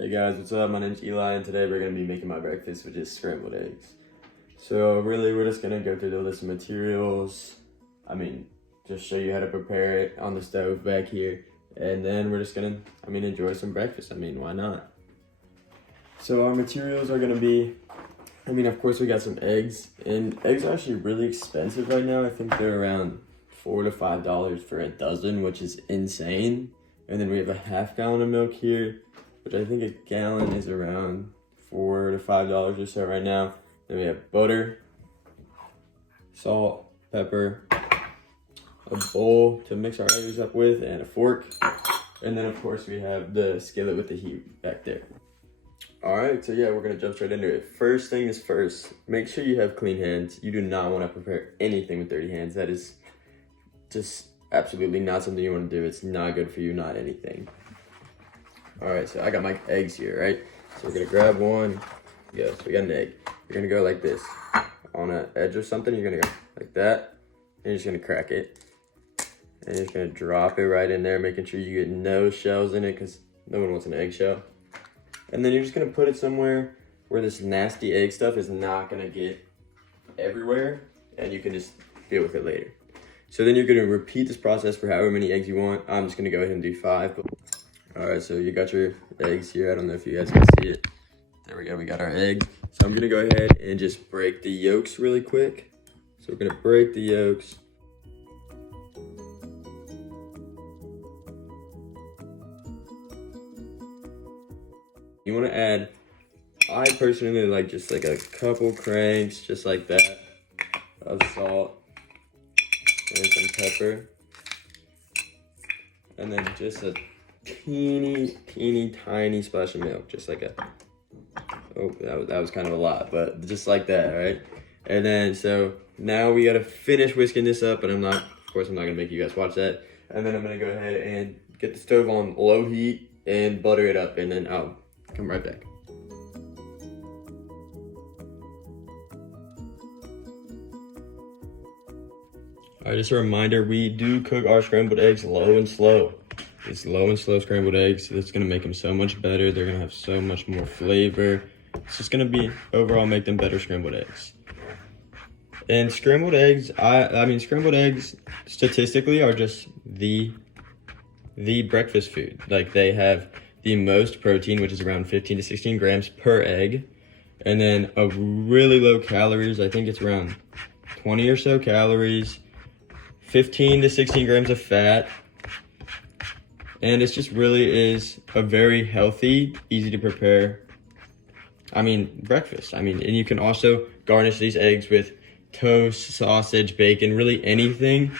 Hey guys, what's up? My name's Eli, and today we're going to be making my breakfast, which is scrambled eggs. So really, we're just going to go through the list of materials. Just show you how to prepare it on the stove back here. And then we're just going to, enjoy some breakfast. Why not? So our materials are going to be, of course we got some eggs. And eggs are actually really expensive right now. I think they're around $4 to $5 for a dozen, which is insane. And then we have a half gallon of milk here, which I think a gallon is around $4 to $5 or so right now. Then we have butter, salt, pepper, a bowl to mix our eggs up with, and a fork. And then of course we have the skillet with the heat back there. All right, so yeah, we're gonna jump straight into it. First thing is first, make sure you have clean hands. You do not wanna prepare anything with dirty hands. That is just absolutely not something you wanna do. It's not good for you, not anything. All right, so I got my eggs here, right? So we're gonna grab one. Yeah, so we got an egg. You're gonna go like this. On an edge or something, you're gonna go like that. And you're just gonna crack it. And you're just gonna drop it right in there, making sure you get no shells in it, because no one wants an eggshell. And then you're just gonna put it somewhere where this nasty egg stuff is not gonna get everywhere, and you can just deal with it later. So then you're gonna repeat this process for however many eggs you want. I'm just gonna go ahead and do 5. All right, so you got your eggs here. I don't know if you guys can see it. There we go, we got our egg. So I'm gonna go ahead and just break the yolks really quick. So we're gonna break the yolks. You wanna add, I personally like just like a couple cranks, just like that, of salt and some pepper. And then just a teeny tiny splash of milk, just like a, oh, that was kind of a lot, but just like that, right? And then, so now we gotta finish whisking this up, but of course I'm not gonna make you guys watch that. And then I'm gonna go ahead and get the stove on low heat and butter it up, and then I'll come right back. All right, just a reminder, we do cook our scrambled eggs low and slow. It's low and slow scrambled eggs. That's gonna make them so much better. They're gonna have so much more flavor. It's just gonna be, overall, make them better scrambled eggs. And scrambled eggs, scrambled eggs statistically are just the breakfast food. Like, they have the most protein, which is around 15 to 16 grams per egg. And then a really low calories, I think it's around 20 or so calories, 15 to 16 grams of fat. And it just really is a very healthy, easy to prepare, breakfast. And you can also garnish these eggs with toast, sausage, bacon, really anything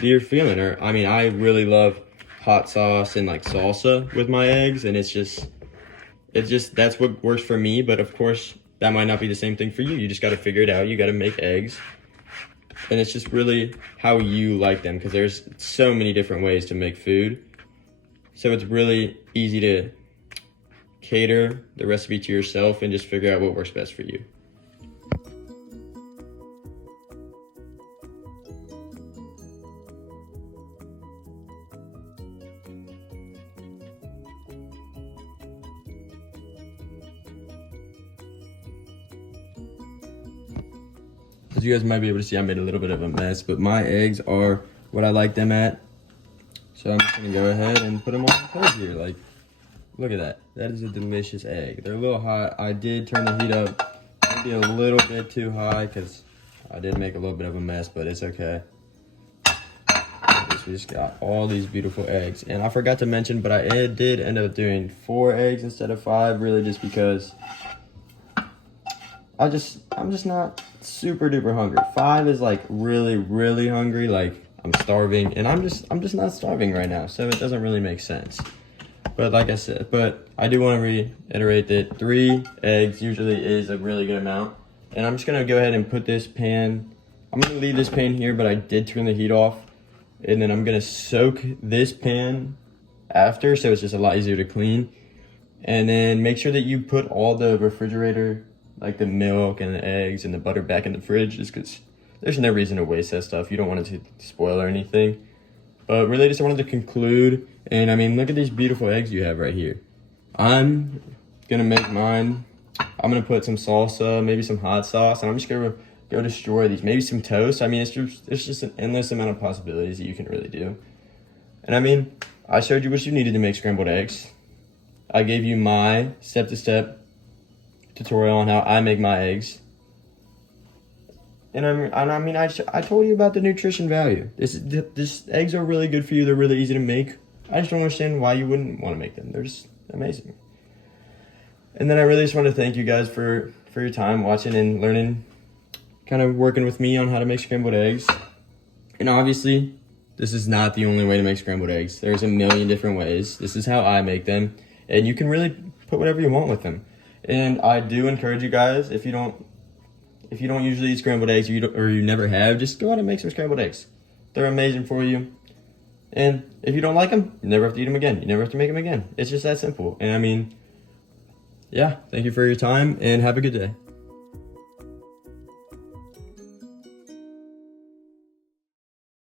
that you're feeling. Or, I really love hot sauce and like salsa with my eggs, and it's just, that's what works for me. But of course, that might not be the same thing for you. You just got to figure it out. You got to make eggs. And it's just really how you like them, because there's so many different ways to make food. So it's really easy to cater the recipe to yourself and just figure out what works best for you. As you guys might be able to see, I made a little bit of a mess, but my eggs are what I like them at. So I'm just gonna go ahead and put them on the coals here. Like, look at that. That is a delicious egg. They're a little hot. I did turn the heat up maybe a little bit too high, because I did make a little bit of a mess, but it's okay. We just got all these beautiful eggs. And I forgot to mention, but I did end up doing 4 eggs instead of 5, really just because I'm just not super duper hungry. 5 is like really hungry, like I'm starving, and I'm just not starving right now, so it doesn't really make sense. But like I said, I do want to reiterate that 3 eggs usually is a really good amount. And I'm just gonna go ahead and put this pan, I'm gonna leave this pan here, but I did turn the heat off. And then I'm gonna soak this pan after, so it's just a lot easier to clean. And then make sure that you put all the refrigerator, like the milk and the eggs and the butter, back in the fridge, just because there's no reason to waste that stuff. You don't want it to spoil or anything. But really just wanted to conclude, and I mean, look at these beautiful eggs you have right here. I'm gonna make mine. I'm gonna put some salsa, maybe some hot sauce, and I'm just gonna go destroy these. Maybe some toast. I mean, it's just an endless amount of possibilities that you can really do. And I mean, I showed you what you needed to make scrambled eggs. I gave you my step-to-step tutorial on how I make my eggs. And I told you about the nutrition value. This eggs are really good for you. They're really easy to make. I just don't understand why you wouldn't want to make them. They're just amazing. And then I really just want to thank you guys for your time watching and learning, kind of working with me on how to make scrambled eggs. And obviously, this is not the only way to make scrambled eggs. There's a million different ways. This is how I make them. And you can really put whatever you want with them. And I do encourage you guys, if you don't usually eat scrambled eggs or you never have, just go out and make some scrambled eggs. They're amazing for you. And if you don't like them, you never have to eat them again. You never have to make them again. It's just that simple. And I mean, yeah, thank you for your time and have a good day.